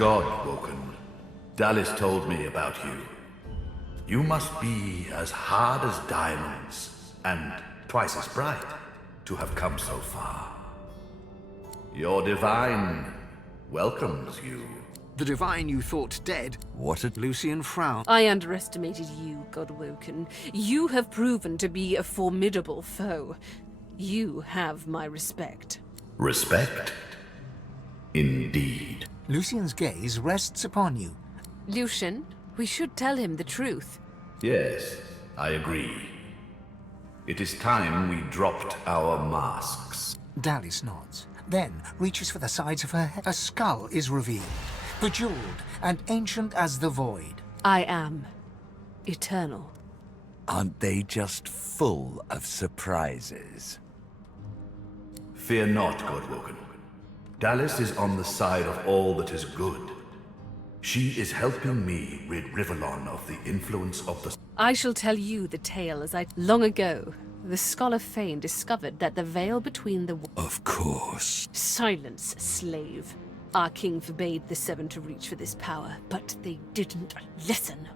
God, Woken. Dallas told me about you. You must be as hard as diamonds, and twice as bright, to have come so far. Your divine welcomes you. The divine you thought dead. What a... Lucian frowned. I underestimated you, Godwoken. You have proven to be a formidable foe. You have my respect. Respect? Indeed. Lucian's gaze rests upon you. Lucian, we should tell him the truth. Yes, I agree. It is time we dropped our masks. Dallas nods, then reaches for the sides of her head. A skull is revealed, bejeweled and ancient as the void. I am eternal. Aren't they just full of surprises? Fear not, Godwoken. Dallas is on the side of all that is good. She is helping me rid Rivellon of the influence of the... I shall tell you the tale as I... Long ago, the scholar Fane discovered that the veil between the... Of course. Silence, slave. Our king forbade the Seven to reach for this power, but they didn't listen.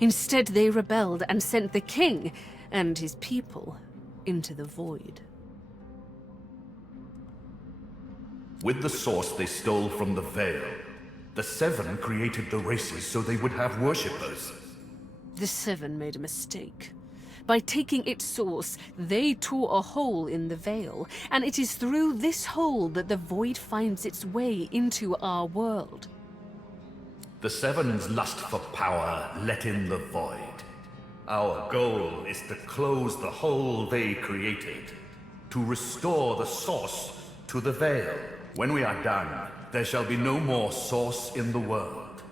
Instead, they rebelled and sent the king and his people into the void. With the source they stole from the veil, the Seven created the races so they would have worshippers. The Seven made a mistake. By taking its source, they tore a hole in the veil, and it is through this hole that the void finds its way into our world. The Seven's lust for power let in the void. Our goal is to close the hole they created, to restore the source to the veil. When we are done, there shall be no more source in the world.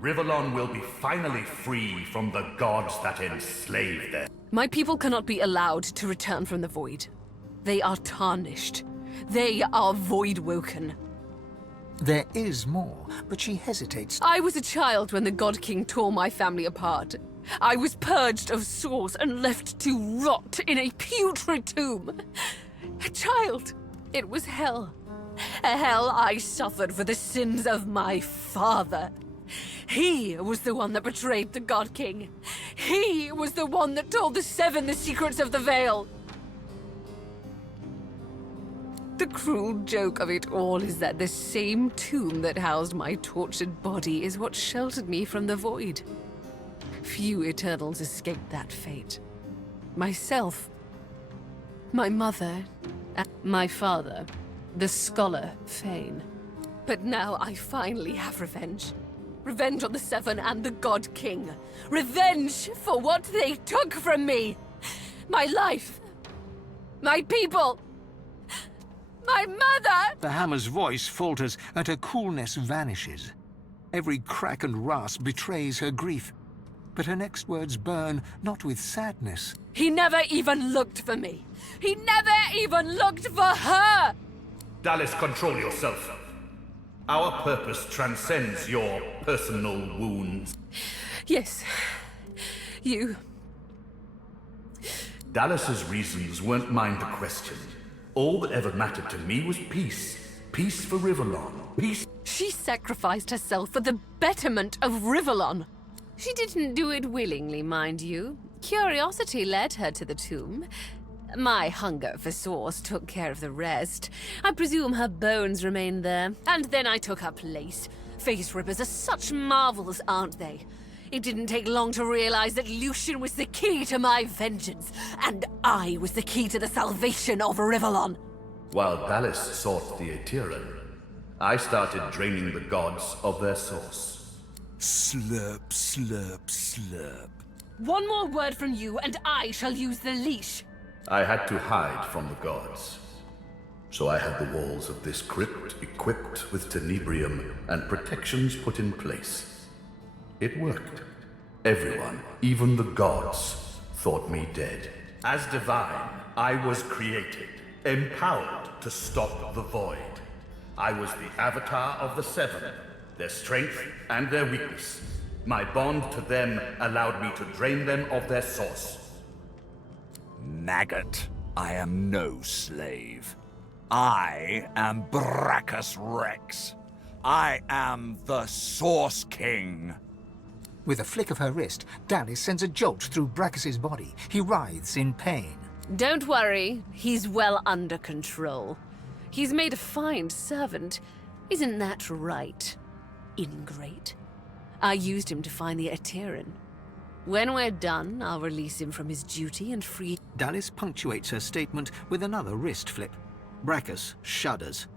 Rivellon will be finally free from the gods that enslaved them. My people cannot be allowed to return from the void. They are tarnished. They are void-woken. There is more, but she hesitates. I was a child when the God King tore my family apart. I was purged of source and left to rot in a putrid tomb. A child. It was hell. A hell I suffered for the sins of my father. He was the one that betrayed the God King. He was the one that told the Seven the secrets of the veil. The cruel joke of it all is that the same tomb that housed my tortured body is what sheltered me from the void. Few Eternals escaped that fate. Myself, my mother, and my father, the scholar Fane. But now I finally have revenge. Revenge on the Seven and the God King. Revenge for what they took from me. My life. My people. My mother! The hammer's voice falters and her coolness vanishes. Every crack and rasp betrays her grief. But her next words burn not with sadness. He never even looked for me. He never even looked for her! Dallas, control yourself. Our purpose transcends your personal wounds. Yes. You. Dallas's reasons weren't mine to question. All that ever mattered to me was peace. Peace for Rivellon. Peace. She sacrificed herself for the betterment of Rivellon. She didn't do it willingly, mind you. Curiosity led her to the tomb. My hunger for source took care of the rest. I presume her bones remained there. And then I took her place. Face rippers are such marvels, aren't they? It didn't take long to realize that Lucian was the key to my vengeance, and I was the key to the salvation of Rivellon. While Dallas sought the Aetheran, I started draining the gods of their source. Slurp, slurp, slurp. One more word from you, and I shall use the leash. I had to hide from the gods. So I had the walls of this crypt equipped with tenebrium and protections put in place. It worked. Everyone, even the gods, thought me dead. As divine, I was created, empowered to stop the void. I was the avatar of the Seven, their strength and their weakness. My bond to them allowed me to drain them of their source. Maggot, I am no slave. I am Brachus Rex. I am the Source King. With a flick of her wrist, Dallis sends a jolt through Brachus's body. He writhes in pain. Don't worry, he's well under control. He's made a fine servant. Isn't that right, ingrate? I used him to find the Aeterin. When we're done, I'll release him from his duty and free... Dallis punctuates her statement with another wrist flip. Brachus shudders,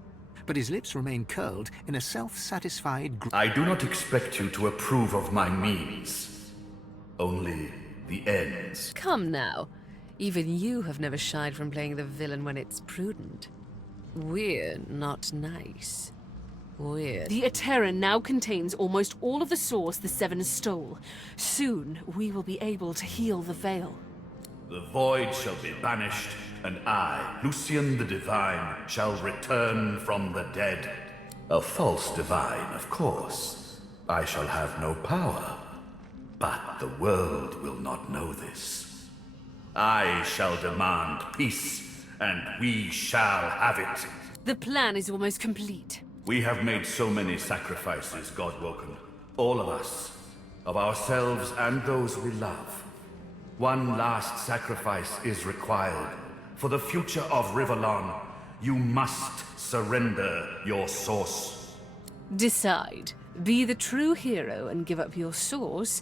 but his lips remain curled in a self-satisfied I do not expect you to approve of my means. Only the ends. Come now. Even you have never shied from playing the villain when it's prudent. We're not nice. Weird. The Aeterin now contains almost all of the source the Seven stole. Soon, we will be able to heal the Veil. The void shall be banished, and I, Lucian the Divine, shall return from the dead. A false divine, of course. I shall have no power. But the world will not know this. I shall demand peace, and we shall have it. The plan is almost complete. We have made so many sacrifices, Godwoken. All of us. Of ourselves and those we love. One last sacrifice is required. For the future of Rivellon, you must surrender your source. Decide. Be the true hero and give up your source,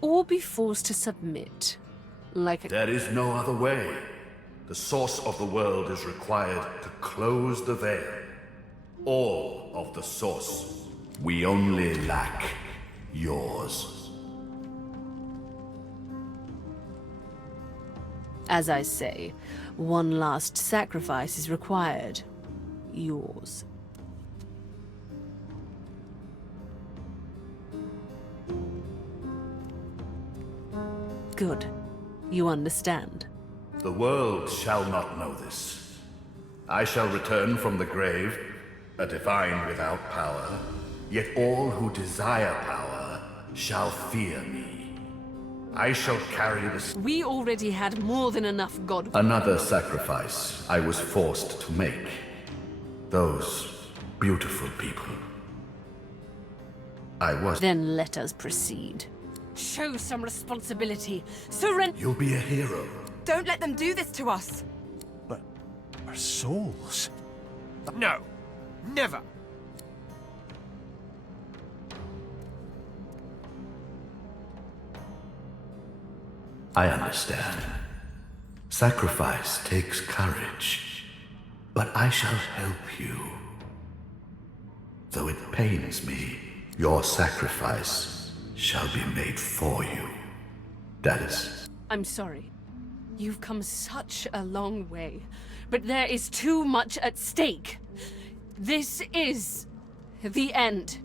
or be forced to submit. Like a... There is no other way. The source of the world is required to close the veil. All of the source. We only lack yours. As I say, one last sacrifice is required. Yours. Good. You understand. The world shall not know this. I shall return from the grave, a divine without power, yet all who desire power shall fear me. I shall carry this... We already had more than enough God... Another sacrifice I was forced to make. Those beautiful people. I was... Then let us proceed. Show some responsibility. Surrender... You'll be a hero. Don't let them do this to us! But our souls? No. Never. I understand. Sacrifice takes courage. But I shall help you. Though it pains me, your sacrifice shall be made for you. Dallis. I'm sorry. You've come such a long way, but there is too much at stake. This is the end.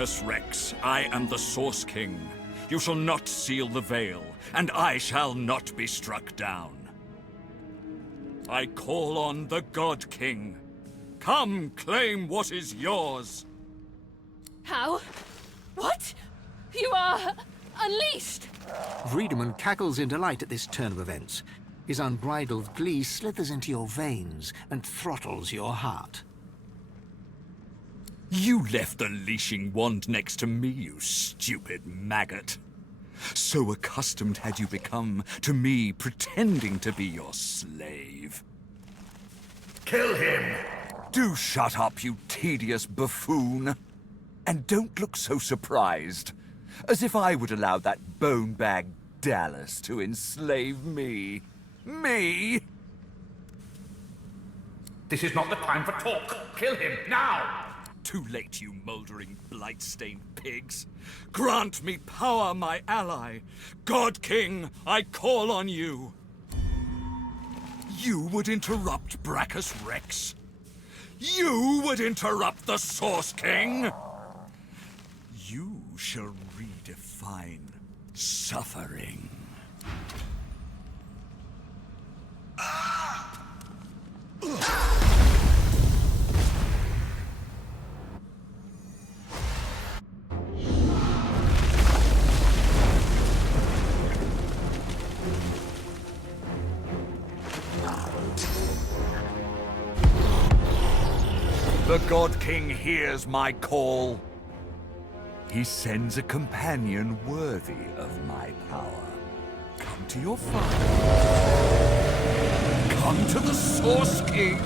Brachus Rex, I am the Source King. You shall not seal the veil, and I shall not be struck down. I call on the God King. Come, claim what is yours. How? What? You are unleashed! Friedemann cackles in delight at this turn of events. His unbridled glee slithers into your veins and throttles your heart. You left the leashing wand next to me, you stupid maggot. So accustomed had you become to me pretending to be your slave. Kill him! Do shut up, you tedious buffoon. And don't look so surprised. As if I would allow that bone-bag Dallas to enslave me. Me? This is not the time for talk. Kill him, now! Too late, you moldering, blight-stained pigs. Grant me power, my ally. God King, I call on you. You would interrupt Brachus Rex. You would interrupt the Source King. You shall redefine suffering. The God King hears my call. He sends a companion worthy of my power. Come to your father. Come to the Source King.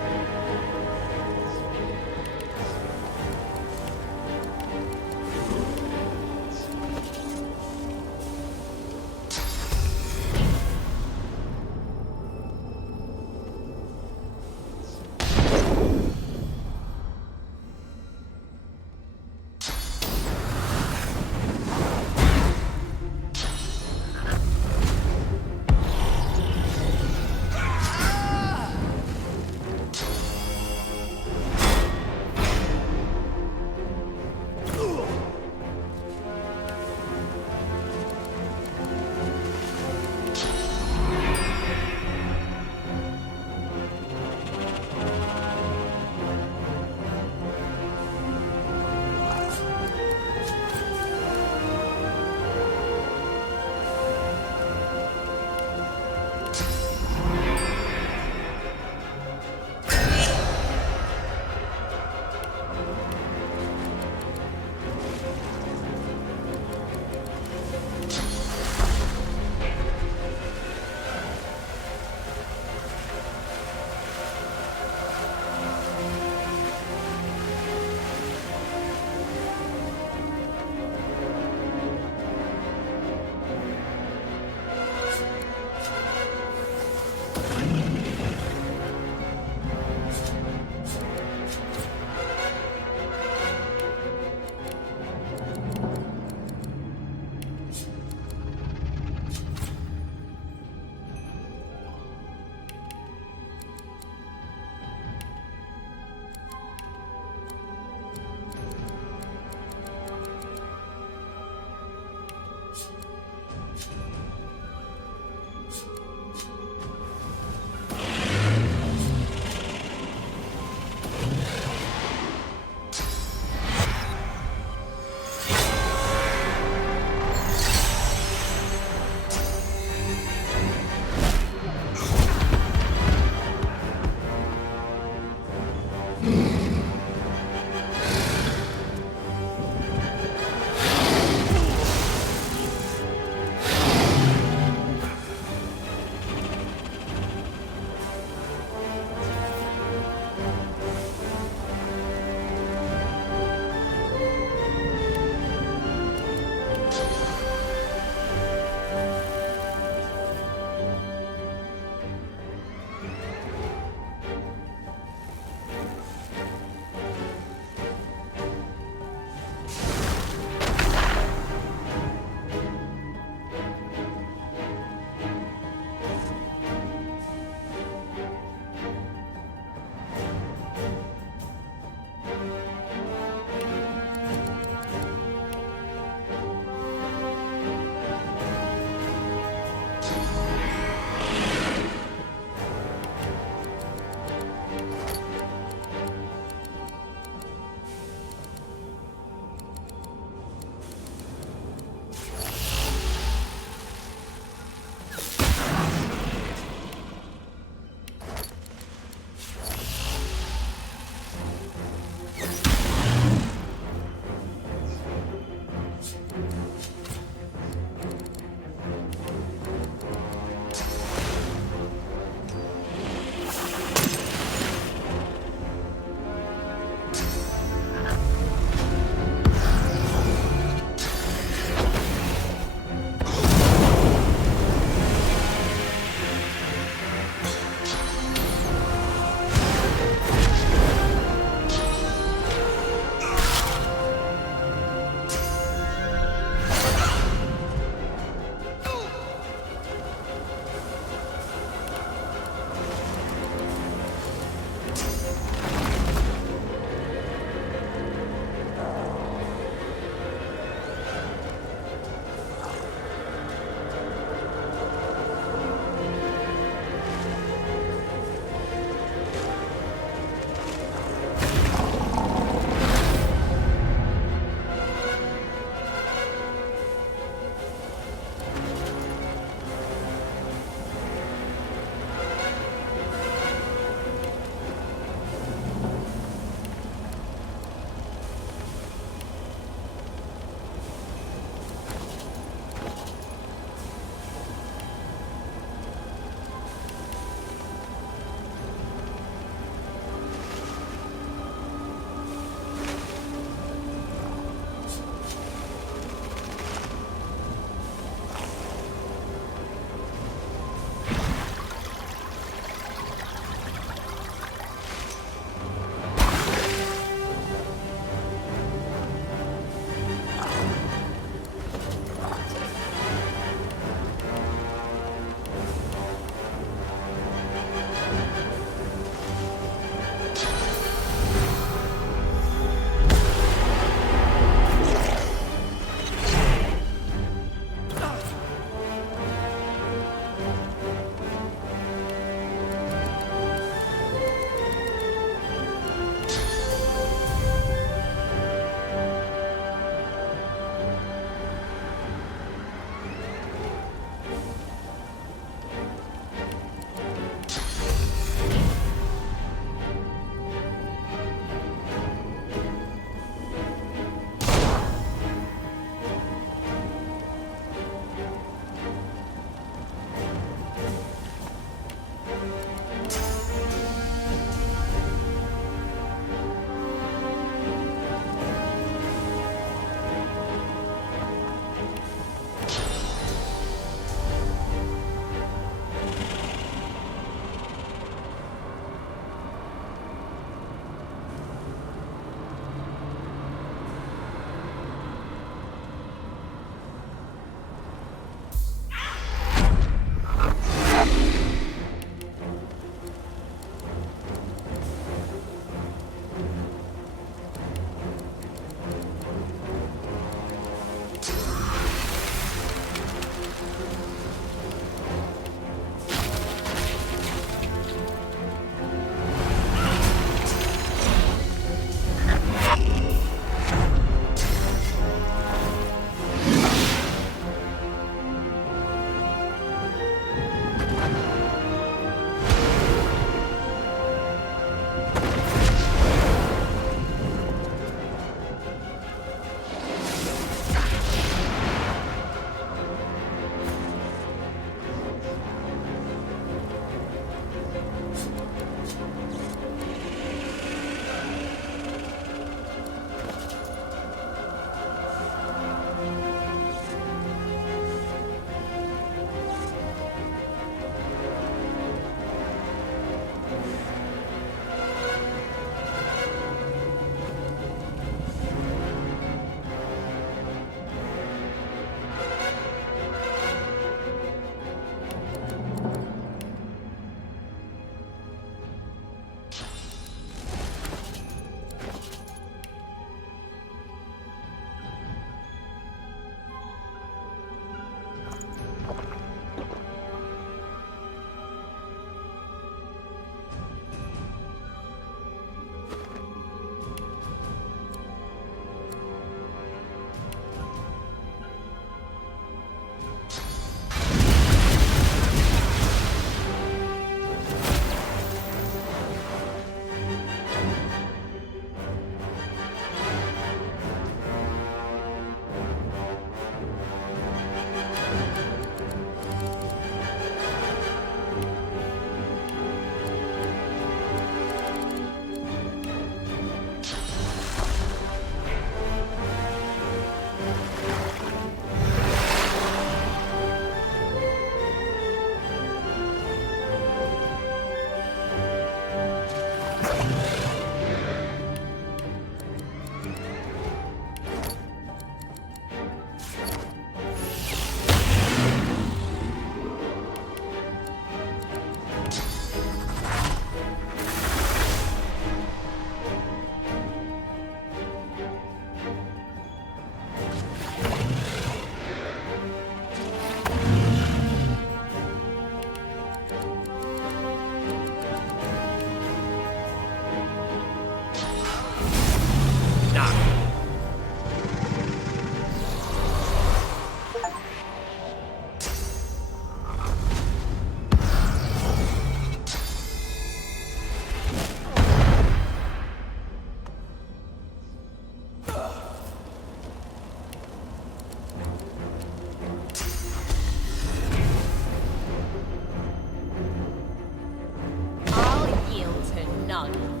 done.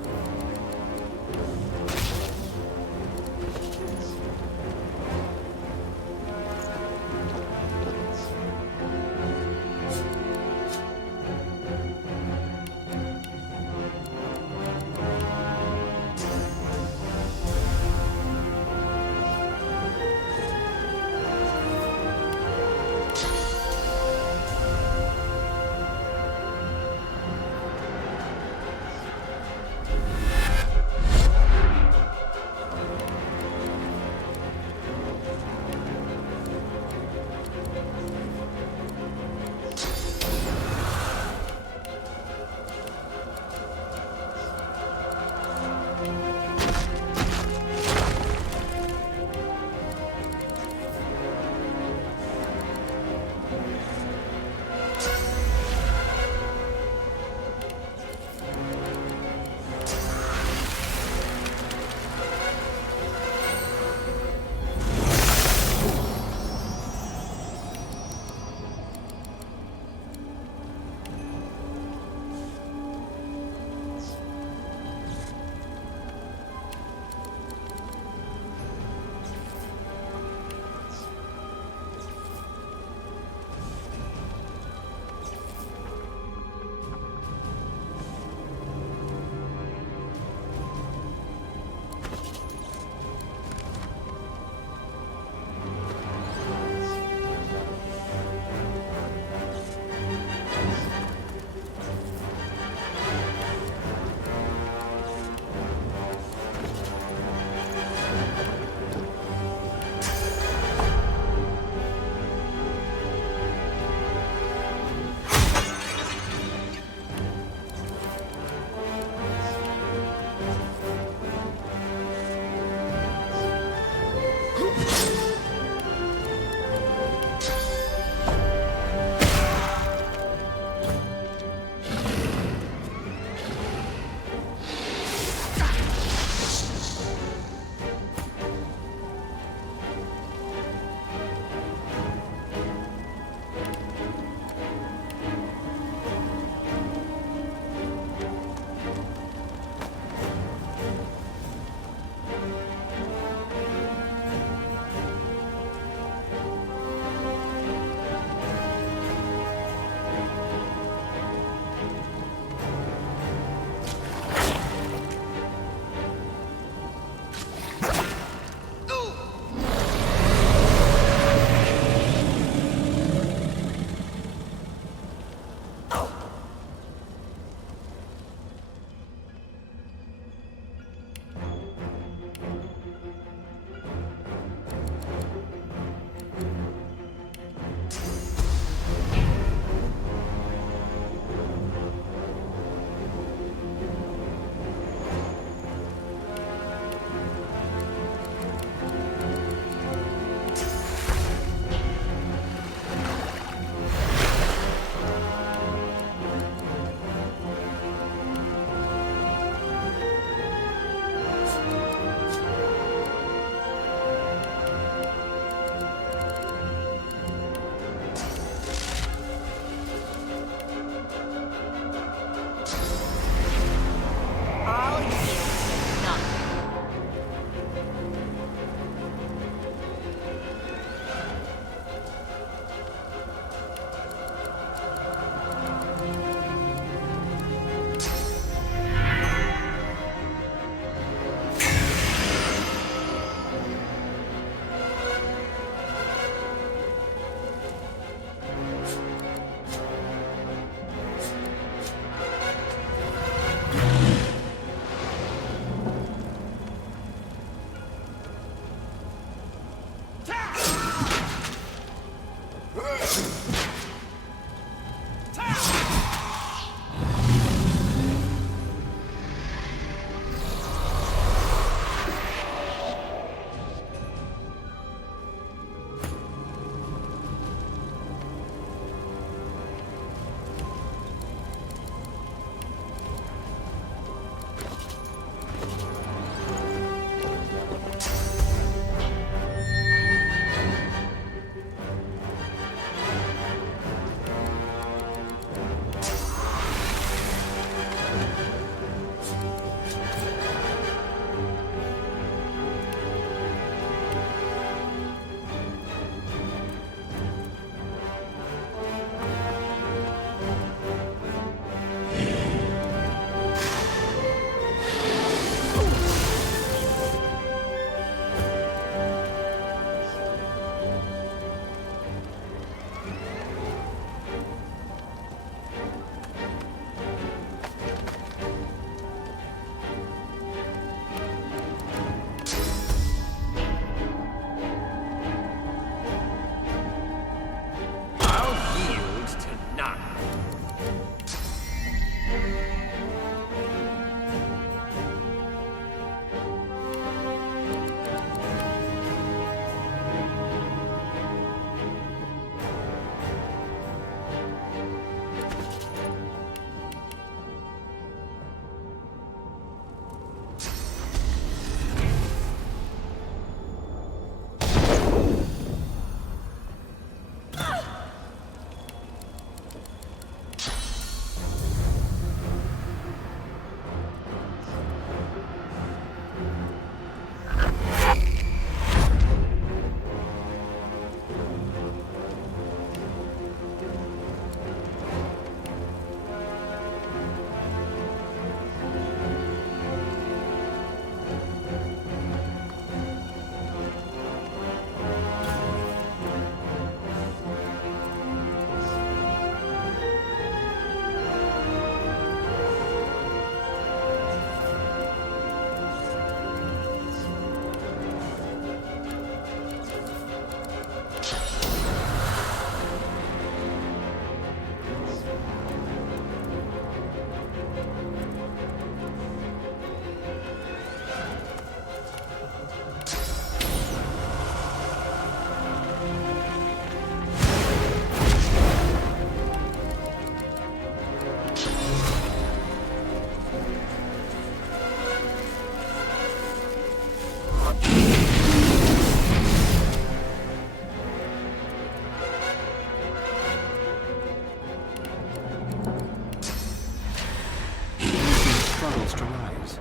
struggles to rise,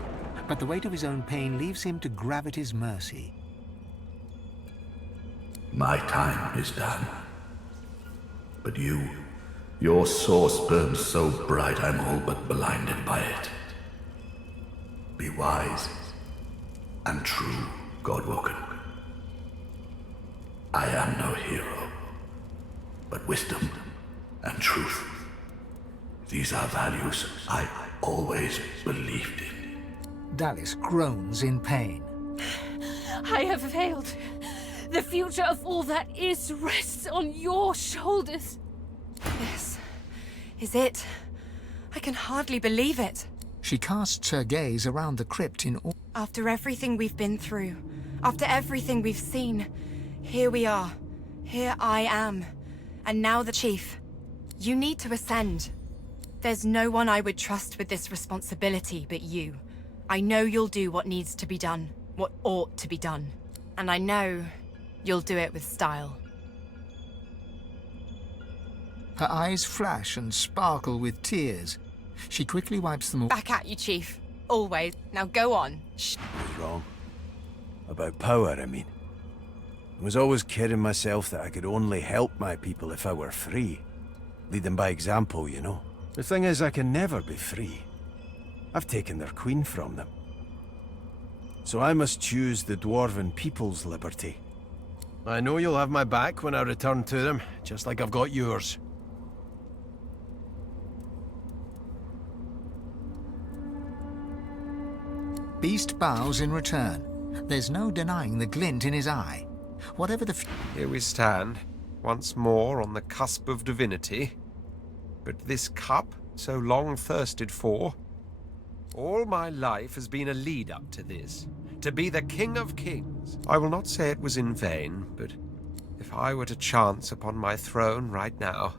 but the weight of his own pain leaves him to gravity's mercy. My time is done. But your source burns so bright I'm all but blinded by it. Be wise and true, Godwoken. I am no hero, but wisdom and truth. These are values I always believed in. Dallis groans in pain. I have failed. The future of all that is rests on your shoulders. This is it. I can hardly believe it. She casts her gaze around the crypt in awe. After everything we've been through, after everything we've seen, here we are. Here I am. And now the chief. You need to ascend. There's no one I would trust with this responsibility but you. I know you'll do what needs to be done, what ought to be done. And I know you'll do it with style. Her eyes flash and sparkle with tears. She quickly wipes them away. Back at you, Chief. Always. Now go on. Shh. I was wrong. About power, I mean. I was always kidding myself that I could only help my people if I were free. Lead them by example, you know. The thing is, I can never be free. I've taken their queen from them. So I must choose the Dwarven people's liberty. I know you'll have my back when I return to them, just like I've got yours. Beast bows in return. There's no denying the glint in his eye. Whatever the Here we stand, once more on the cusp of divinity. But this cup, so long thirsted for, all my life has been a lead-up to this, to be the King of Kings. I will not say it was in vain, but if I were to chance upon my throne right now,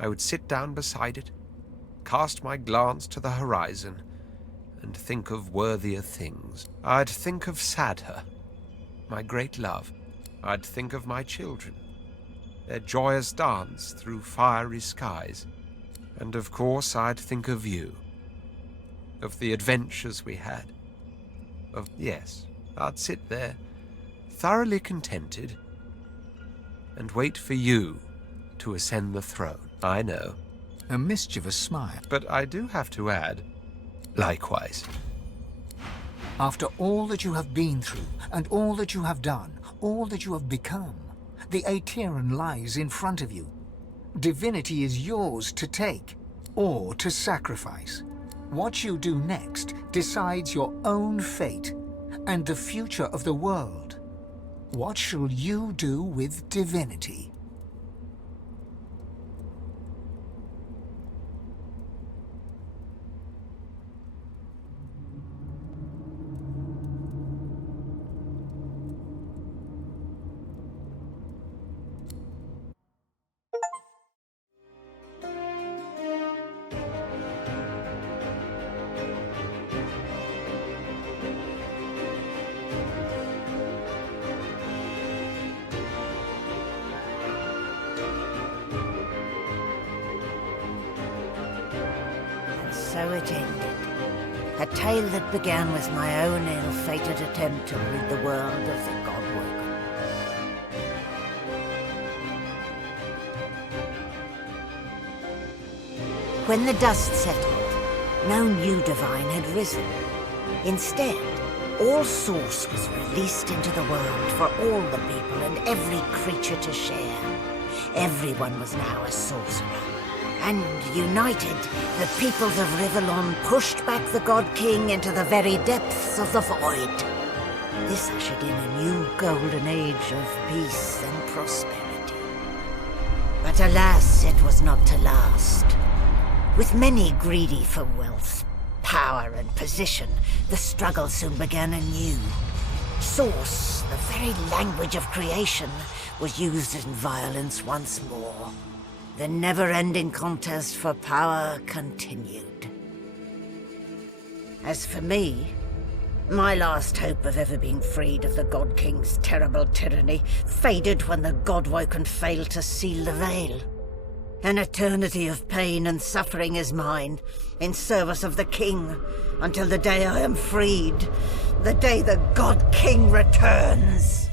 I would sit down beside it, cast my glance to the horizon, and think of worthier things. I'd think of Sadher, my great love. I'd think of my children, their joyous dance through fiery skies. And of course, I'd think of you, of the adventures we had. Yes, I'd sit there, thoroughly contented, and wait for you to ascend the throne. I know. A mischievous smile. But I do have to add, likewise. After all that you have been through, and all that you have done, all that you have become, the Aetheran lies in front of you. Divinity is yours to take, or to sacrifice. What you do next decides your own fate, and the future of the world. What shall you do with divinity? So it ended. A tale that began with my own ill-fated attempt to rid the world of the Godwoken. When the dust settled, no new divine had risen. Instead, all Source was released into the world for all the people and every creature to share. Everyone was now a sorcerer. And united, the peoples of Rivellon pushed back the God King into the very depths of the void. This ushered in a new golden age of peace and prosperity. But alas, it was not to last. With many greedy for wealth, power and position, the struggle soon began anew. Source, the very language of creation, was used in violence once more. The never-ending contest for power continued. As for me, my last hope of ever being freed of the God King's terrible tyranny faded when the Godwoken failed to seal the veil. An eternity of pain and suffering is mine, in service of the King, until the day I am freed. The day the God King returns.